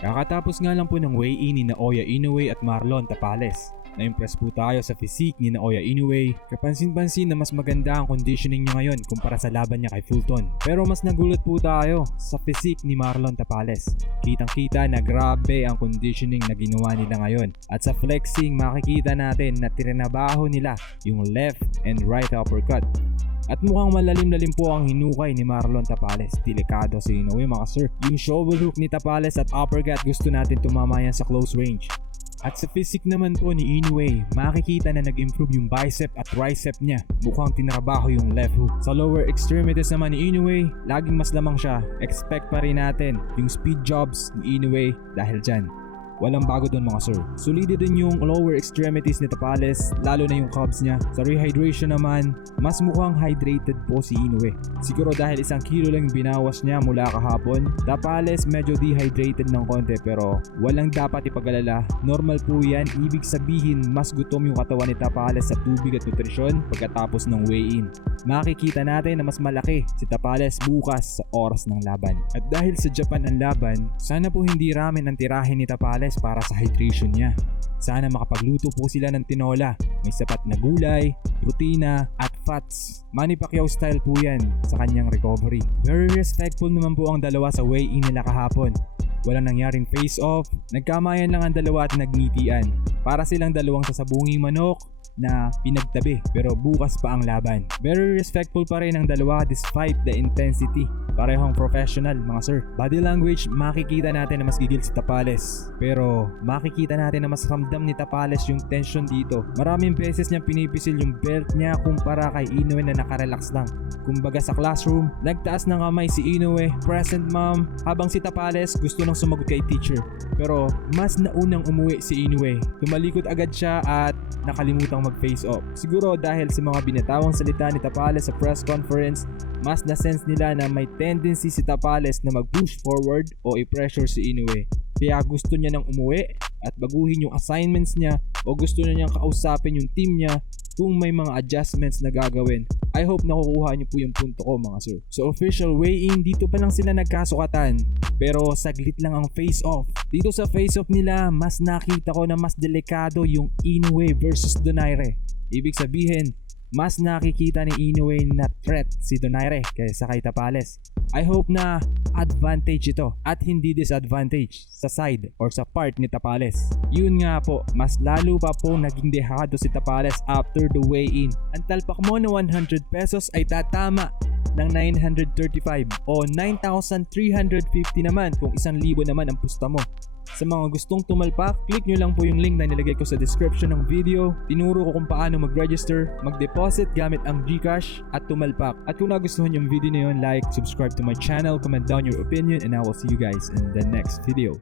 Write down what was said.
Kakatapos nga lang po ng weigh-in ni Naoya Inoue at Marlon Tapales. Na-impress po tayo sa physique ni Naoya Inoue. Kapansin-pansin na mas maganda ang conditioning niya ngayon kumpara sa laban niya kay Fulton. Pero mas nagulat po tayo sa physique ni Marlon Tapales. Kitang-kita na grabe ang conditioning na ginawa nila ngayon. At sa flexing makikita natin na tinabaho nila yung left and right uppercut. At mukhang malalim-lalim po ang hinukay ni Marlon Tapales. Delikado si Inoue mga sir. Yung shovel hook ni Tapales at uppercut gusto natin tumama yan sa close range. At sa physique naman po ni Inoue, makikita na nag-improve yung bicep at tricep niya. Mukhang tinrabaho yung left hook. Sa lower extremities naman ni Inoue, laging mas lamang siya. Expect pa rin natin yung speed jobs ni Inoue dahil dyan. Walang bago doon mga sir. Solid din yung lower extremities ni Tapales, lalo na yung calves niya. Sa rehydration naman, mas mukhang hydrated po si Inoue. Siguro dahil 1 kilo lang binawas niya mula kahapon. Tapales medyo dehydrated ng konti pero walang dapat ipag-alala. Normal po yan, ibig sabihin mas gutom yung katawan ni Tapales sa tubig at nutrisyon pagkatapos ng weigh-in. Makikita natin na mas malaki si Tapales bukas sa oras ng laban. At dahil sa Japan ang laban, sana po hindi ramen ang tirahin ni Tapales para sa hydration niya. Sana makapagluto po sila ng tinola. May sapat na gulay, protina at fats. Manny Pacquiao style po yan sa kanyang recovery. Very respectful naman po ang dalawa sa weigh-in nila kahapon. Walang nangyaring face-off, nagkamayan lang ang dalawa at nagngitian. Para silang dalawang sasabunging manok na pinagtabi pero bukas pa ang laban. Very respectful pa rin ang dalawa despite the intensity. Parehong professional mga sir. Body language makikita natin na mas gigil si Tapales. Pero makikita natin na mas ramdam ni Tapales yung tension dito. Maraming beses niyang pinipisil yung belt niya kumpara kay Inoue na nakarelax lang. Kumbaga sa classroom, nagtaas ng kamay si Inoue, present ma'am, habang si Tapales gusto nang sumagot kay teacher. Pero mas naunang umuwi si Inoue. Tumalikod agad siya at nakalimutang mag-face off. Siguro dahil sa mga binatawang salita ni Tapales sa press conference, mas na-sense nila na may tendency si Tapales na mag-push forward o i-pressure si Inoue. Kaya gusto niya nang umuwi at baguhin yung assignments niya o gusto niya niyang kausapin yung team niya kung may mga adjustments na gagawin. I hope nakukuha niyo po yung punto ko mga sir. So official weigh-in, dito pa lang sila nagkasukatan. Pero saglit lang ang face-off. Dito sa face-off nila, mas nakita ko na mas delikado yung Inoue versus Donaire. Ibig sabihin, mas nakikita ni Inoue na threat si Donaire kaysa kay Tapales. I hope na advantage ito at hindi disadvantage sa side or sa part ni Tapales. Yun nga po, mas lalo pa po naging dehado si Tapales after the weigh-in. Ang talpak mo na 100 pesos ay tatama ng 935 o 9,350 naman kung 1,000 naman ang pusta mo. Sa mga gustong tumalpak, click nyo lang po yung link na nilagay ko sa description ng video. Tinuro ko kung paano mag-register, mag-deposit gamit ang GCash at tumalpak. At kung nagustuhan yung video na yun, like, subscribe to my channel, comment down your opinion, and I will see you guys in the next video.